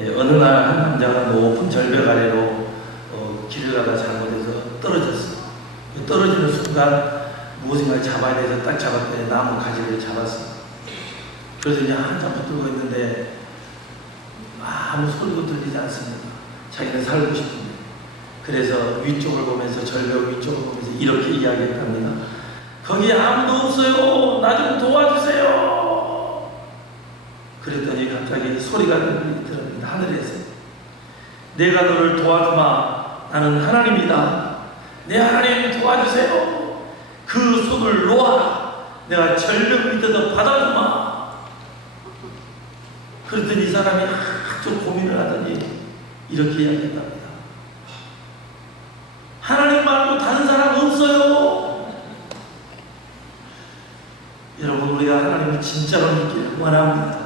어느 날 한 남자가 높은 절벽 아래로 길을 가다 잘못해서 떨어졌어. 떨어지는 순간 무엇인가를 잡아야 돼서 딱 잡았더니 나무 가지를 잡았어. 그래서 이제 한참 붙들고 있는데 아무 소리도 들리지 않습니다. 자기는 살고 싶은데. 그래서 위쪽을 보면서, 절벽 위쪽을 보면서 이렇게 이야기합니다. 거기 아무도 없어요. 나 좀 도와주세요. 그랬더니 갑자기 소리가 들립니다. 하늘에서. 내가 너를 도와주마. 나는 하나님이다. 내 하나님 도와주세요. 그 손을 놓아라. 내가 절벽 밑에서 받아주마. 그랬더니 이 사람이 아주 고민을 하더니 이렇게 이야기했답니다. 하나님 말고 다른 사람 없어요. 여러분, 우리가 하나님을 진짜로 믿기를 원합니다.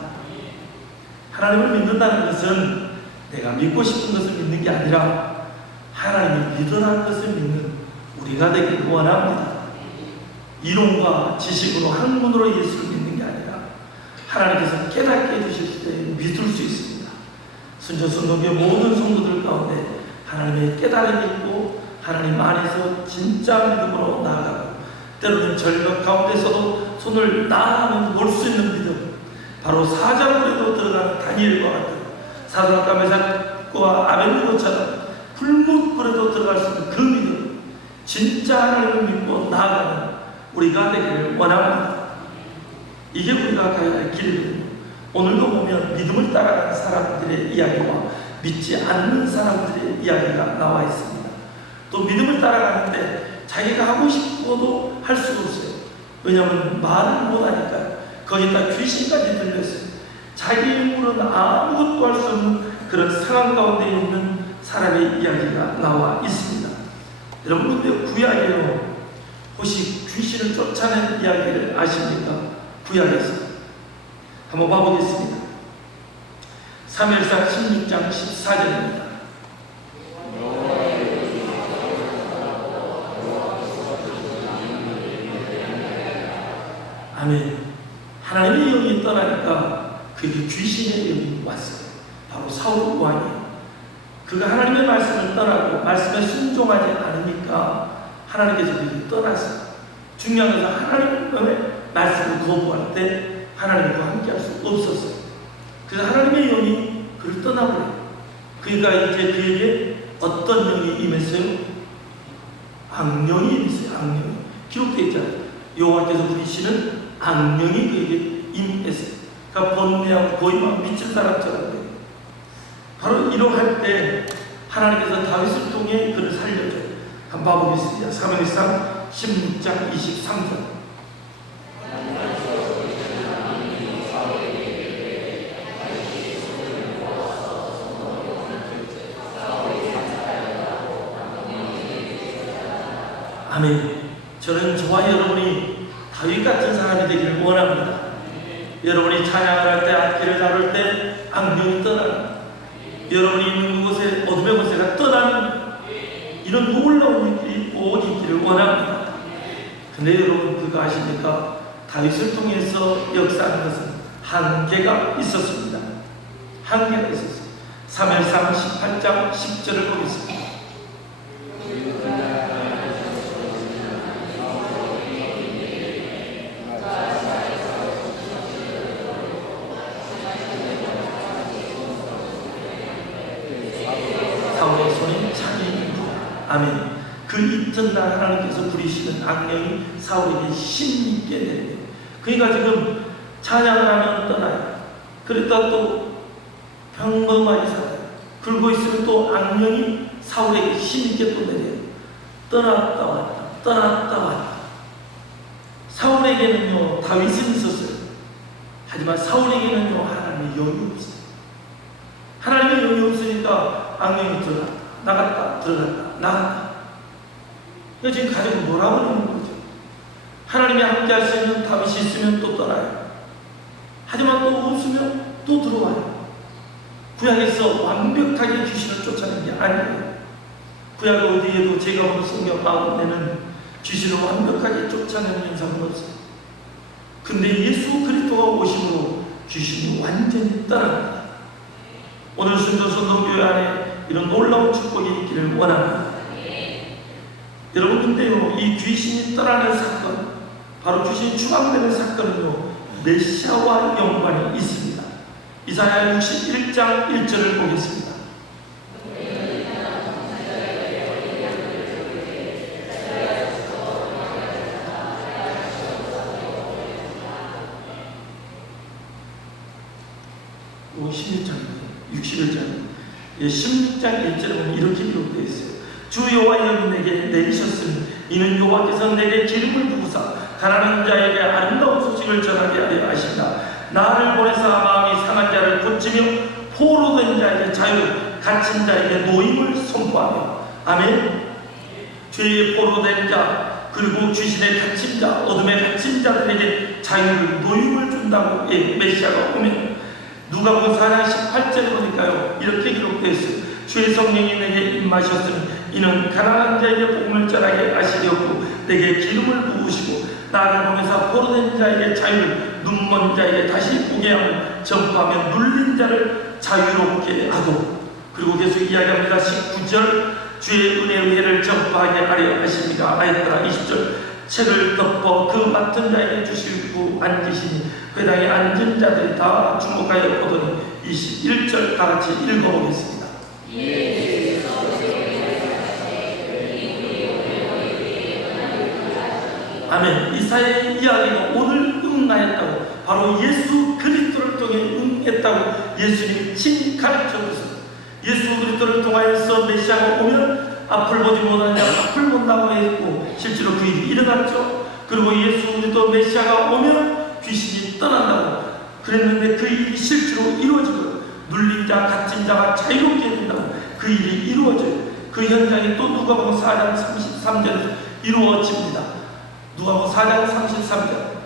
하나님을 믿는다는 것은 내가 믿고 싶은 것을 믿는 게 아니라 하나님이 믿으라는 것을 믿는 우리가 되기를 원합니다. 이론과 지식으로 학문으로 예수를 믿는 게 아니라 하나님께서 깨닫게 해주실 때 믿을 수 있습니다. 순천성교회 모든 성도들 가운데 하나님의 깨달음이 있고 하나님 안에서 진짜 믿음으로 나아가고, 때로는 절벽 가운데서도 손을 나아가면 올 수 있는 믿음, 바로 사자굴에도 들어가는 다니엘과 같은, 사드락과 메삭과 아벳네고처럼 불못불에도 들어갈 수 있는 그 믿음, 진짜 하나님을 믿고 나아가는 우리가 되기를 원합니다. 이게 우리가 가야 할 길입니다. 오늘도 보면 믿음을 따라가는 사람들의 이야기와 믿지 않는 사람들의 이야기가 나와 있습니다. 또 믿음을 따라가는데 자기가 하고 싶어도 할 수가 없어요. 왜냐하면 말을 못하니까요. 거기다 귀신까지 들렸어요. 자기 힘으로는 아무것도 할 수 없는 그런 상황 가운데 있는 사람의 이야기가 나와 있습니다. 여러분, 근데 구약에요, 혹시 귀신을 쫓아낸 이야기를 아십니까? 구약에서 한번 봐보겠습니다. 사무엘상 16장 14절입니다. 아멘. 하나님의 영이 떠나니까 그게 귀신의 영이 왔어요. 바로 사울 왕이에요. 그가 하나님의 말씀을 떠나고 말씀에 순종하지 않으니까 하나님께서 그를 떠났어요. 중요한 것은 하나님의 말씀을 거부할 때 하나님과 함께 할 수 없었어요. 그래서 하나님의 영이 그를 떠나버려요. 그러니까 이제 그에게 어떤 영이 임했어요? 악령이 임했어요. 악령이. 기록되어 있잖아요. 여호와께서 부리시는 악령이 그에게 임했어요. 그러니까 번뇌하고 거의 막 미칠 사람처럼 돼요. 바로 이러할 때 하나님께서 다윗을 통해 그를 살려줘요. 한번 봐보겠습니다. 사무엘상 16장 23절. 아멘. 저는 저와 여러분이 다윗 같은 사람이 되기를 원합니다. 여러분이 찬양을 할 때, 악기를 다룰 때 악령이 떠나는, 여러분이 있는 그곳에 어둠의 권세가 떠나는 이런 놀라운 일이 꼭 있기를 원합니다. 근데 여러분, 그거 아십니까? 다윗을 통해서 역사하는 것은 한계가 있었습니다. 한계가 있었어요. 사무엘상 18장 10절을 보겠습니다. 아멘. 그 이튿날 하나님께서 부리시는 악령이 사울에게 힘있게 내려요. 그러니까 지금 찬양을 하면 떠나요. 그랬다 또 평범하게 살아요. 그러고 있으면 또 악령이 사울에게 힘있게 또 내려요. 떠났다 왔다, 떠났다 왔다. 사울에게는요, 다윗은 있었어요. 하지만 사울에게는요, 하나님의 영이 없어요. 하나님의 영이 없으니까 악령이 들어갔다, 나갔다, 들어갔다, 나갔다. 그러니까 지금 가족은 뭐라고 하는 거죠? 하나님이 함께 하시면 다윗이 있으면 또 떠나요. 하지만 또 없으면 또 들어와요. 구약에서 완벽하게 귀신을 쫓아내는 게 아니에요. 구약 어디에도 제가 본 성경 가운데는 귀신을 완벽하게 쫓아내는 현상은 없어요. 근데 예수 그리스도가 오심으로 귀신이 완전히 떠납니다. 오늘 순도교회 안에 이런 놀라운 축복이 있기를 원합니다. 여러분, 근데요, 이 귀신이 떠나는 사건, 바로 귀신이 추방되는 사건은요, 메시아와 연관이 있습니다. 이사야 61장 1절을 보겠습니다. 오, 16장입니다. 61장. 16장 1절에 보면 이렇게 기록되어 있어요. 주 여호와여 내게 내리셨으니 이는 여호와께서 내게 기름을 부으사 가난한 자에게 아름다운 소식을 전하게 하려 하신다. 나를 보내사 마음이 상한 자를 고치며 포로된 자에게 자유, 갇힌 자에게 노임을 선포하며. 아멘. 죄의 포로된 자, 그리고 귀신의 갇힌 자, 어둠의 갇힌 자들에게 자유를, 노임을 준다고 메시아가 오면 누가복음 4장 18절에 보니까요, 이렇게 기록되어 있어요. 주의 성령이 내게 임하셨으니 이는 가난한 자에게 복음을 전하게 하시려고 내게 기름을 부으시고 나를 보내사 포로된 자에게 자유를, 눈먼 자에게 다시 보게 하며 전파하며 눌린 자를 자유롭게 하고. 그리고 계속 이야기합니다. 19절 주의 은혜의 해를 전파하게 하려 하십니까 하였더라. 20절 책을 덮어 그 맡은 자에게 주시고 앉으시니 회당에 앉은 자들이 다 주목하여 보더니 21절 다 같이 읽어보겠습니다. 아멘. 이사야의 이야기가 오늘 응하였다고, 바로 예수 그리스도를 통해 응했다고 예수님이 친히 가르쳐주셨습니다. 예수 그리스도를 통하여서 메시아가 오면 앞을 보지 못하는 자 앞을 본다고 했고, 실제로 그 일이 일어났죠. 그리고 예수 그리스도 메시아가 오면 귀신이 떠난다고 그랬는데 그 일이 실제로 이루어지고, 눌린 자, 갇힌 자가 자유롭게 된다고 그 일이 이루어져요. 그 현장이 또 누가복음 4장 33절에서 이루어집니다. 누가복음 4장 33절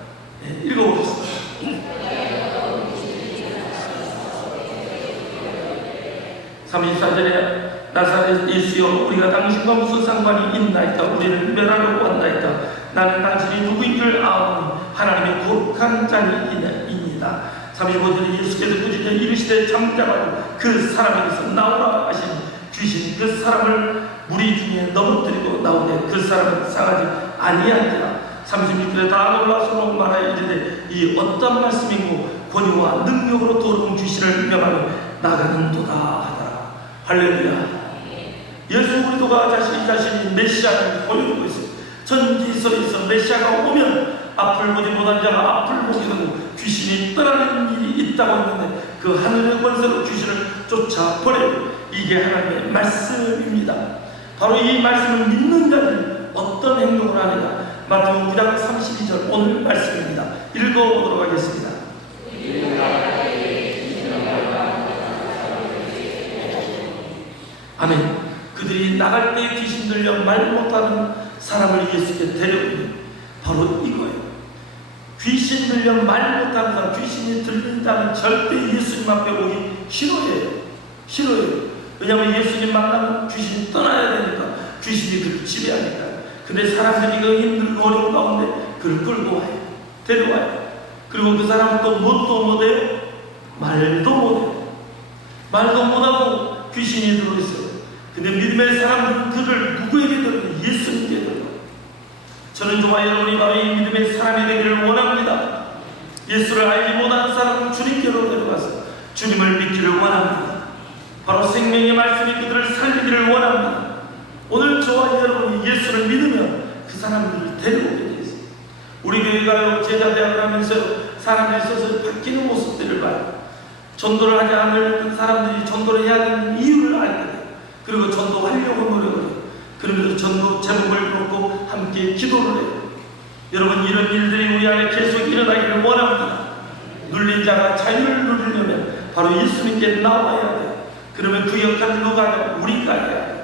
읽어보겠습니다. 34절에 나사렛 예수여 우리가 당신과 무슨 상관이 있나이까? 우리를 멸하려고 한다이까? 나는 당신이 누구인지를 아오니 하나님의 거룩한 자니이니이다. 35절에 예수께서 꾸짖어 이르시되 잠잠하고 그 사람에게서 나오라 하시니 귀신이 그 사람을 무리 중에 넘어뜨리고 나오되 그 사람은 상하지 아니하니라. 36절에 다 놀라서 말하여 이르되 이 어떤 말씀이고 권위와 능력으로 도르는 귀신을 명하며 나가는도다 하더라. 할렐루야. 예수 그리스도가 자신이 메시아를 보여주고 있어요. 전지서에서 메시아가 오면 앞을 보지 못한 자가 앞을 보게 되고 귀신이 떠나는 일이 있다고 했는데 그 하늘의 권세로 귀신을 쫓아버려요. 이게 하나님의 말씀입니다. 바로 이 말씀을 믿는 자들이 어떤 행동을 하느냐. 마태복음 9장 32절 오늘 말씀입니다. 읽어보도록 하겠습니다. 아멘. 그들이 나갈 때 귀신 들려 말 못하는 사람을 예수께 데려오니 바로 이거예요. 귀신 들려 말 못하는 사람, 귀신이 들린 자는 절대 예수님 앞에 오기 싫어해요. 왜냐하면 예수님 만나면 귀신이 떠나야 되니까, 귀신이 그를 지배하니까. 근데 사람들이 그 힘들고 어려운 가운데 그를 끌고 와요. 데려와요. 그리고 그 사람은 또 뭣도 못해요? 말도 못해요. 말도 못하고 귀신이 들어있어요. 근데 믿음의 사람들은 그를 누구에게 들어요? 예수님께 들어요. 저는 저와 여러분이 바로 이 믿음의 사람이 되기를 원합니다. 예수를 알지 못하는 사람은 주님께로 데려가서 주님을 믿기를 원합니다. 바로 생명의 말씀이 그들을 살리기를 원합니다. 오늘 저와 여러분이 예수를 믿으면 그 사람들을 데려오게 되어 있습니다. 우리 교회가 제자대학을 하면서 사람들이 서서 바뀌는 모습들을 봐요. 전도를 하지 않는 사람들이 전도를 해야 하는 이유를 알게 돼요. 그리고 전도하려고 노력을 해요. 그러면서 전도 제목을 놓고 함께 기도를 해요. 여러분, 이런 일들이 우리 안에 계속 일어나기를 원합니다. 눌린 자가 자유를 누리려면 바로 예수님께 나와야 돼요. 그러면 그 역할을 누가 하냐? 우리가 해야 돼요.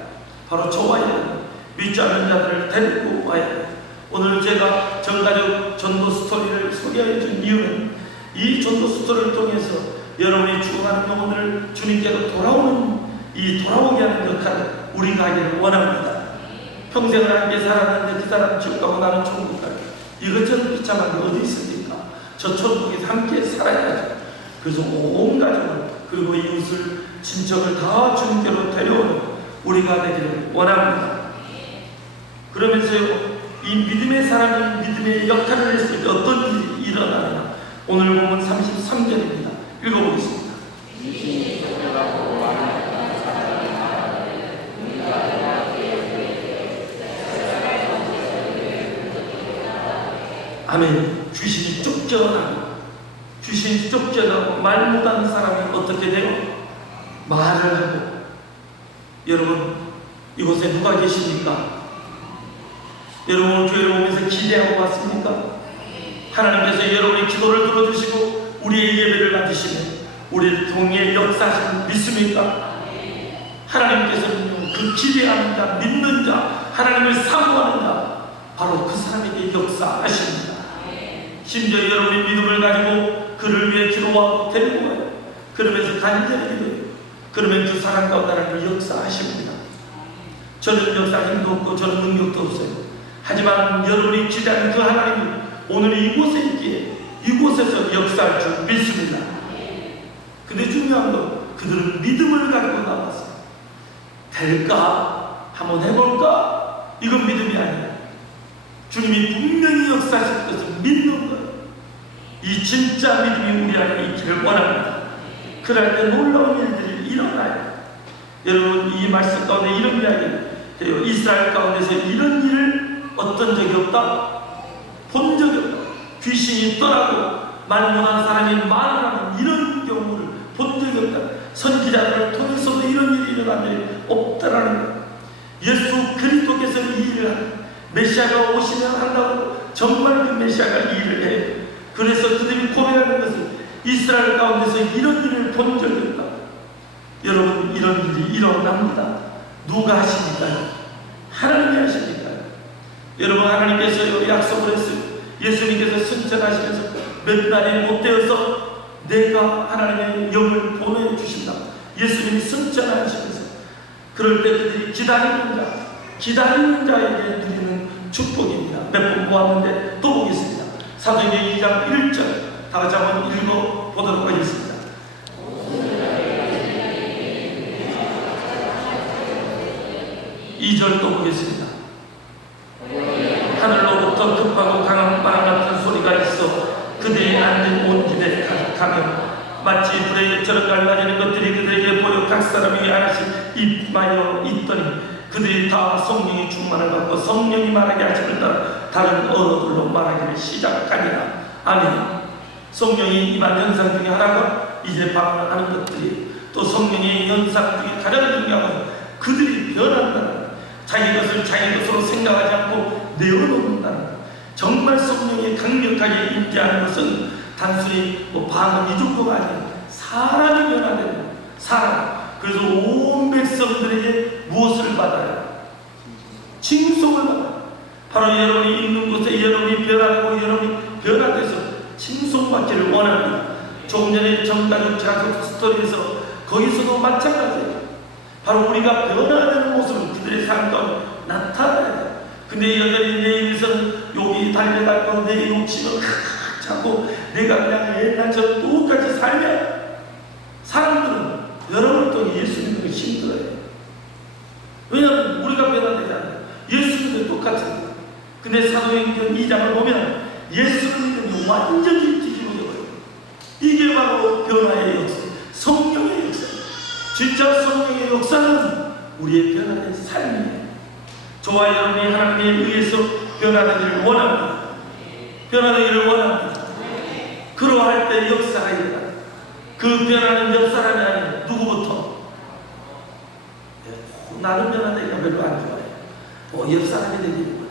바로 저와 여러분, 믿지 않는 자들을 데리고 와야 돼요. 오늘 제가 전가족 전도 스토리를 소개해 준 이유는 이 전도 스토리를 통해서 여러분이 죽어가는 영혼들을 주님께로 돌아오는 이 돌아오게 하는 역할을 우리가 하기를 원합니다. 평생을 함께 살았는데 그 사람 지옥 가고 나는 천국 가고 이것저것 비참한 게 어디 있습니까? 저 천국에서 함께 살아야죠. 그래서 온 가족을 그리고 이웃을 친척을 다 주님께로 데려오는 우리가 되기를 원합니다. 그러면서요, 이 믿음의 사람이 믿음의 역할을 했을 때 어떤 일이 일어나느냐, 오늘 보면 33절입니다. 읽어보겠습니다. 아멘. 귀신이 쫓겨나고 말 못하는 사람이 어떻게 돼요? 말을 하고. 여러분, 이곳에 누가 계십니까? 여러분, 교회를 보면서 기대하고 왔습니까? 하나님께서 여러분의 기도를 들어주시고 우리의 예배를 받으시면 우리를 통해 역사하시는 믿습니까? 하나님께서는 그 기대하는 자, 믿는 자, 하나님을 사모하는 자, 바로 그 사람에게 역사하십니다. 심지어 여러분의 믿음을 가지고 그를 위해 기도하고 데리고 가요. 그러면서 간절히 기도해요. 그러면 그 사람 가운데 하나님을 역사하십니다. 저는 역사 힘도 없고 저는 능력도 없어요. 하지만 여러분이 기대하는 그 하나님이 오늘 이곳에 있기에 이곳에서 역사할 줄 믿습니다. 근데 중요한 건 그들은 믿음을 가지고 나왔어요. 될까? 한번 해볼까? 이건 믿음이 아니에요. 주님이 분명히 역사하실 것을 믿는 거예요. 이 진짜 믿음이 우리 안에 있기를 원합니다. 그럴 때 놀라운 일들이 일어나요. 여러분, 이 말씀 가운데 이런 이야기를 해요. 이스라엘 가운데서 이런 일을 어떤 적이 없다? 본 적이 없다. 귀신이 떠나고 말 못하는 사람이 말을 하는 이런 경우를 본 적이 없다. 선지자들을 통해서도 이런 일이 일어난 적이 없다라는 거예요. 예수 그리스도께서 이 일을 하는, 메시아가 오시면 한다고 정말 그 메시아가 이 일을 해요. 그래서 그들이 고백하는 것은 이스라엘 가운데서 이런 일을 본 적이 없다. 여러분, 이런 일이 일어납니다. 누가 하십니까? 하나님이 하십니까? 여러분, 하나님께서 약속을 했어요. 예수님께서 승천하시면서 몇 날이 못 되어서 내가 하나님의 영을 보내주신다. 예수님이 승천하시면서 그럴 때 그들이 기다리는 자에게 누리는 축복입니다. 몇 번 보았는데 또 보겠습니다. 사도행전 2장 1절 다 같이 한번 읽어보도록 하겠습니다. 2절 또 보겠습니다. 하늘로부터 급하고 강한 바람 같은 소리가 있어 그들이 앉은 온 집에 가득하며 마치 불의 잎처럼 갈라지는 것들이 그들에게 보여 각 사람이 하나씩 입마여 있더니 그들이 다 성령이 충만을 받고 성령이 말하게 하시는 따라 다른 언어들로 말하기를 시작하니라. 아멘. 성령이 임한 현상 중에 하나가 이제 방언하는 것들이, 또 성령의 현상 중에 가장 중요한 것은 그들이 변한다는, 자기 것을 자기 것으로 생각하지 않고 내어놓는다는 것. 정말 성령이 강력하게 임재하는 것은 단순히 방언 이 정도가 아니라 사람이 변화되는 거예요. 사람. 그래서 온 백성들에게 무엇을 받아요? 칭송을 받아요. 바로 여러분이 있는 곳에 여러분이 변화되고 여러분이 변화돼서 칭송받기를 원합니다. 조금 전에 정가족 자석 스토리에서 거기서도 마찬가지예요. 바로 우리가 변화되는 모습을 그들의 삶 가운데 나타나야 돼요. 근데 여전히 내 입에서는 욕이 달려가고 내 욕심을 자꾸 내가 그냥 옛날처럼 똑같이 살면 사람들은 여러분을 통해 예수 믿는 게 힘들어요. 왜냐하면 우리가 변화되지 않아요. 예수 믿는 게 똑같아요. 근데 사도행전 2장을 보면 예수를 믿으면 완전히 뒤집어져요. 이게 바로 변화의 역사, 성령의 역사. 진짜 성령의 역사는 우리의 변화된 삶이에요. 저와 여러분이 하나님에 의해서 변화되기를 원합니다. 변화되기를 원합니다. 그러할 때 역사가 일어나요. 그 변화는 옆 사람이 아니에요. 누구부터? 나는 변화되기가 별로 안 좋아해요. 옆 사람이 되기를 원해요.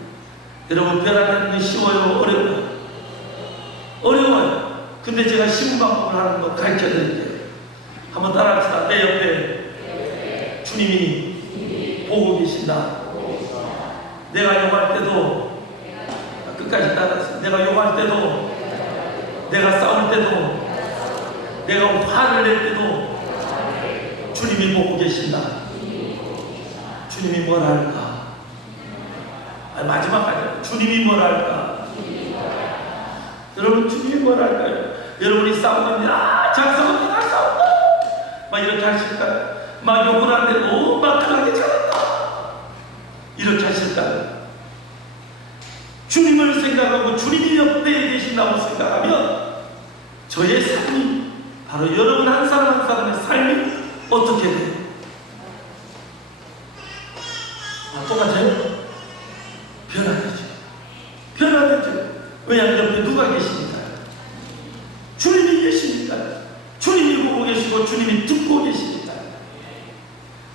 여러분, 변화되는 게 쉬워요? 어려워요? 어려워요. 근데 제가 쉬운 방법을 하는 거 가르쳐 드릴게요. 한번 따라합시다. 내 옆에 주님이 보고 계신다. 내가 욕할 때도 끝까지 따라서 내가 욕할 때도 내가 싸울 때도 내가 화를 낼 때도 주님이 보고 계신다. 주님이 뭘 할까? 마지막까지 주님이 뭘 할까? 여러분, 주님이 뭘 할까요? 여러분이 싸우면 잘 싸운다, 잘 싸운다. 막 이렇게 하실까요? 막 욕을 하는데 막 그하게 잘한다 이렇게 하실까요? 주님을 생각하고 주님이 옆에 계신다고 생각하면 저의 삶이 바로 여러분 한 사람 한 사람의 삶이 어떻게 돼요? 똑같아요? 변화되죠. 변화되죠. 왜냐하면 옆에 누가 계십니까? 주님이 계십니까? 주님이 보고 계시고 주님이 듣고 계십니까?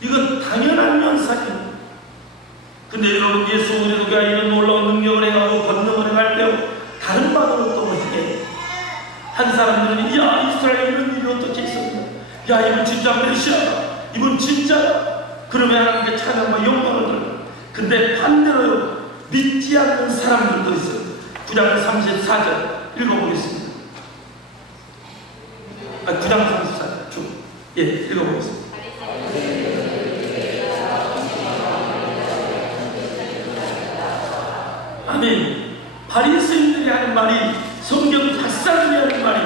이건 당연한 현상입니다. 근데 여러분 예수 그리스도가 이런 놀라운 능력을 행하고 권능을 행할 때 다른 방으로 또 어떻게 한 사람들은 야 이스라엘 이런 일이 어떻게 있었냐, 야 이분 진짜 메시아다, 이분 진짜, 그러면 하나님께 찬양과 영광을 들고. 근데 반대로 믿지 않는 사람들도 있어요. 9장 34절 읽어보겠습니다. 9장 34절 쭉 읽어보겠습니다. 아멘. 바리새인들이 하는 말이, 성경 박사들이 하는 말이,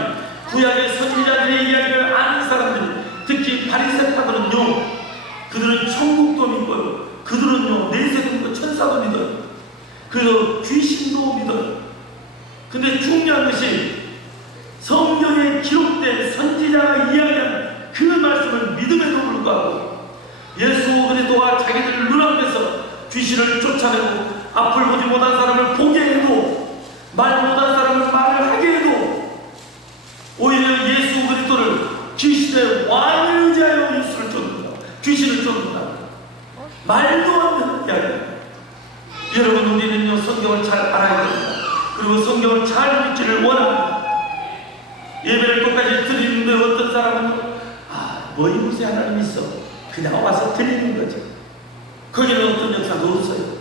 구약의 선지자들의 이야기를 아는 사람들이, 특히 바리새파들은요, 그들은 천국도 믿고요, 그들은요 내세도 믿고 천사도 믿어요. 그리고 귀신도 믿어요. 근데 중요한 것이 성경에 기록된 선지자가 이야기한 그 말씀을 믿음에도 불구하고 예수 그리스도가 자기들 눈앞에서 귀신을 쫓아내고 앞을 보지 못한 사람을 보게 해도 말 못한 사람을 말을 하게 해도 오히려 예수 그리스도를 귀신의 왕을 의지하여 예수를 쫓는다, 귀신을 쫓는다. 말도 안 되는 이야기입니다. 여러분 우리는요 성경을 잘 알아야 됩니다. 그리고 성경을 잘 믿기를 원합니다. 예배를 끝까지 드리는데 어떤 사람은 뭐 이곳에 하나님 있어 그냥 와서 드리는 거죠. 거기는 어떤 역사도 없어요.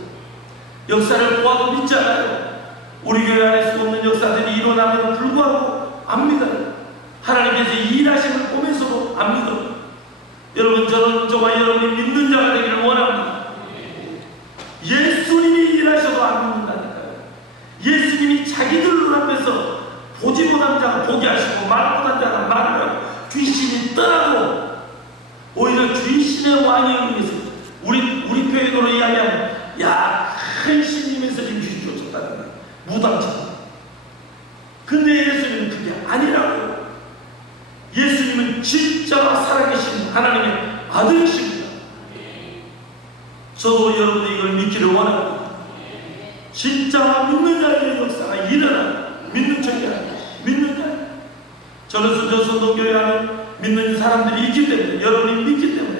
역사를 보아도 믿지 않아요. 우리 교회 안에 수 없는 역사들이 일어나면 불구하고 안 믿어요. 하나님께서 일하심을 보면서도 안 믿어요. 여러분 저는 저와 여러분이 믿는 자가 되기를 원합니다. 예수님이 일하셔도 안 믿는다니까요. 예수님이 자기들 눈앞에서 보지 못한 자가 보게 하시고 말 못한 자가 말을 하고 귀신이 떠나고 오히려 귀신의 왕에 의해서 우리 표현으로 이야기하면 큰 신님에서 지금 귀신 쫓았다는 거예요. 무당처럼. 근데 예수님은 그게 아니라고. 예수님은 진짜 살아계신 하나님의 아들이십니다. 저도 여러분이 이걸 믿기를 원합니다. 진짜 믿는 자의 역사가 일어나. 믿는 척이 아니라 믿는 자. 저는 순전선동교회 안에 믿는 사람들이 있기 때문에, 여러분이 믿기 때문에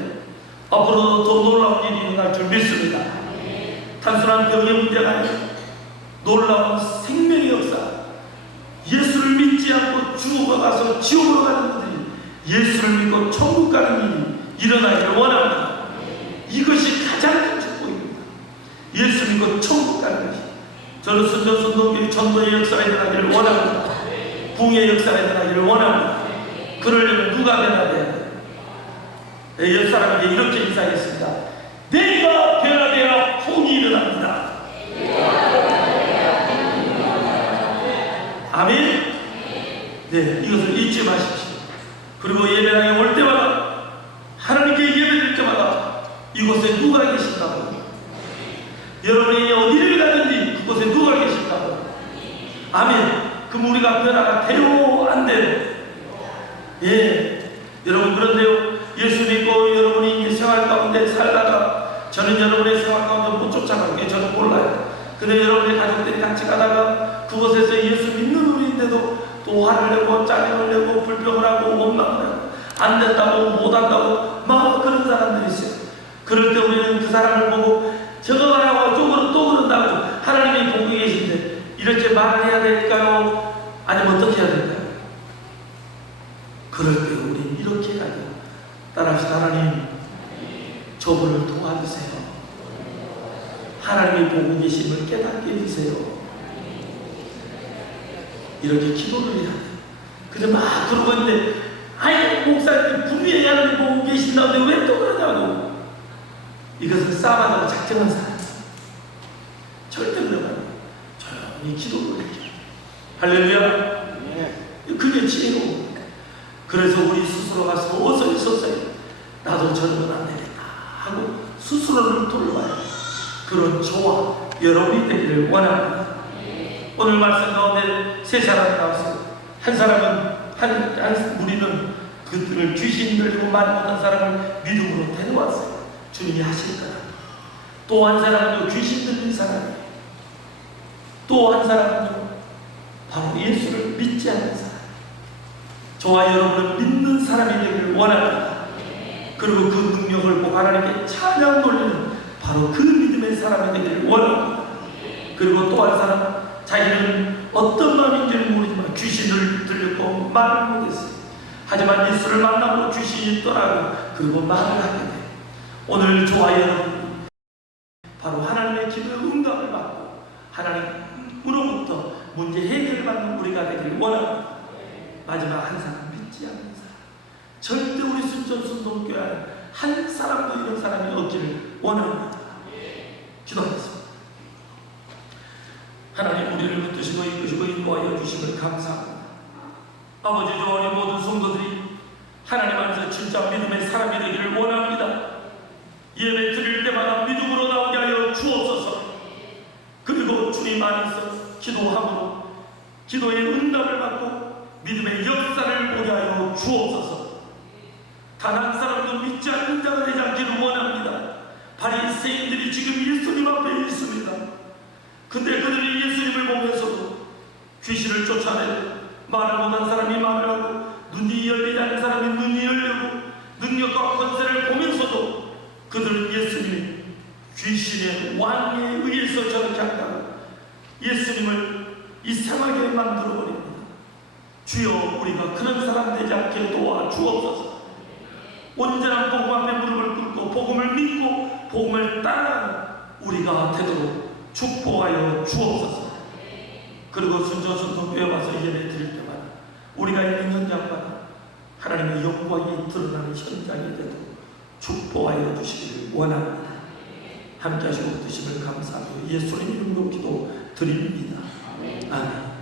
앞으로도 더 놀라운 일이 일어날 줄 믿습니다. 단순한 병의 문제가 아니라 놀라운 생명의 역사. 예수를 믿지 않고 죽어가서 지옥으로 가는 분들이 예수를 믿고 천국 가는 일이 일어나기를 원합니다. 이것이 가장 큰 축복입니다. 예수 믿고 천국 가는 것이. 저는 순전선동교회 전도의 역사가 일어나기를 원합니다. 부흥의 역사가 일어나기를 원합니다. 그러려면 누가 변화돼야 돼요? 옆 사람에게 이렇게 인사하겠습니다. 내가 변화되어 부흥이 일어납니다. 아멘. 네, 이것을 잊지 마십시오. 그리고 예배당에 올 때마다 하나님께 예배드릴 때마다 이곳에 누가 계신다고, 여러분이 어디를 가든지 그곳에 누가 계신다고. 아멘. 그럼 우리가 변화가 돼요 안 돼요? 예. 여러분 그런데요, 예수 믿고 여러분이 생활 가운데 살다가 저는 여러분의 생활 가운데 못 쫓아가는 게 저는 몰라요. 근데 여러분의 가족들이 같이 가다가 그곳에서 예수 믿는 우리인데도 또 화를 내고 짜증을 내고 불평을 하고 원망을 하고 안 된다고 못한다고 막 그런 사람들이 있어요. 그럴 때 우리는 그 사람을 보고 저거 하라고 저거는 또 그런다고 하나님이 보고 계신데 이렇게 말을 해야 될까요? 아니면 어떻게 해야 될까요? 그럴 때 우리는 이렇게 해야 돼요. 따라합시다. 하나님 저분을 도와주세요. 하나님이 보고 계심을 깨닫게 해주세요. 이렇게 기도를 해야 돼요. 근데 막 그러고 있는데 아이 목사님 분명히 하나님 보고 계신다는데 왜 또 그러냐고. 이것은 싸움하다고 작정한 사람 절대 그러면 조용히 기도를 해요. 할렐루야. 그게 지혜로워. 그래서 우리 스스로 곳으로 가서 어서 있었어요. 나도 저러면 안 되겠다 하고 스스로를 돌봐야 해요. 그런 저와 여러분이 되기를 원합니다. 오늘 말씀 가운데 세 사람이 나왔어요. 한 사람은 우리는 그들을 귀신 들리고 말 못한 사람을 믿음으로 데려왔어요. 주님이 하실 거다. 또 한 사람은 귀신 들린 사람이에요. 또 한 사람은 바로 예수를 믿지 않는 사람. 저와 여러분은 믿는 사람이 되기를 원합니다. 그리고 그 능력을 보고 하나님께 찬양 돌리는 바로 그 믿음의 사람이 되기를 원합니다. 그리고 또 한 사람, 자기는 어떤 마음인지는 모르지만 귀신을 들렸고 말을 못했어요. 하지만 예수를 만나고 귀신이 떠나고 그리고 말을 하게 돼요. 오늘 저와 여러분 바로 하나님의 기도의 응답을 받고 하나님으로부터 문제 해결을 받는 우리가 되기를 원합니다. 마지막 한 사람, 믿지 않는 사람. 절대 우리 순전순동교회는 한 사람도 이런 사람이 없기를 원합니다. 기도하겠습니다. 하나님, 우리를 붙드시고 이끄시고 인도하여 주심을 감사합니다. 아버지, 우리 모든 성도들이 하나님 안에서 진짜 믿음의 사람이 되기를 원합니다. 예배 드릴 때마다 믿음으로 나오게 하여 주옵소서. 그리고 주님 안에서 기도함으로 기도의 응답을 받고 믿음의 역사를 보게 하여 주옵소서. 단 한 사람도 믿지 않는 자가 되지 않기를 원합니다. 바리새인들이 지금 예수님 앞에 있습니다. 근데 그들이 예수님을 보면서도 귀신을 쫓아내고 말을 못한 사람이 말을 하고 눈이 열리지 않는 사람이 눈이 열리고 능력과 권세를 보면서도 그들은 예수님이 귀신의 왕에 의해서 저렇게 한다고 예수님을 이상하게 만들어버립니다. 주여, 우리가 그런 사람 되지 않게 도와주옵소서. 온전한 복음 앞에 무릎을 꿇고 복음을 믿고 복음을 따라가는 우리가 되도록 축복하여 주옵소서. 그리고 순전순동교회 와서 예배 드릴 때마다 우리가 있는 현장마다 하나님의 영광이 드러나는 현장이 되도록 축복하여 주시기를 원합니다. 함께 하시고 드심을 감사하고 예수님 이름으로 기도 드립니다. 아멘.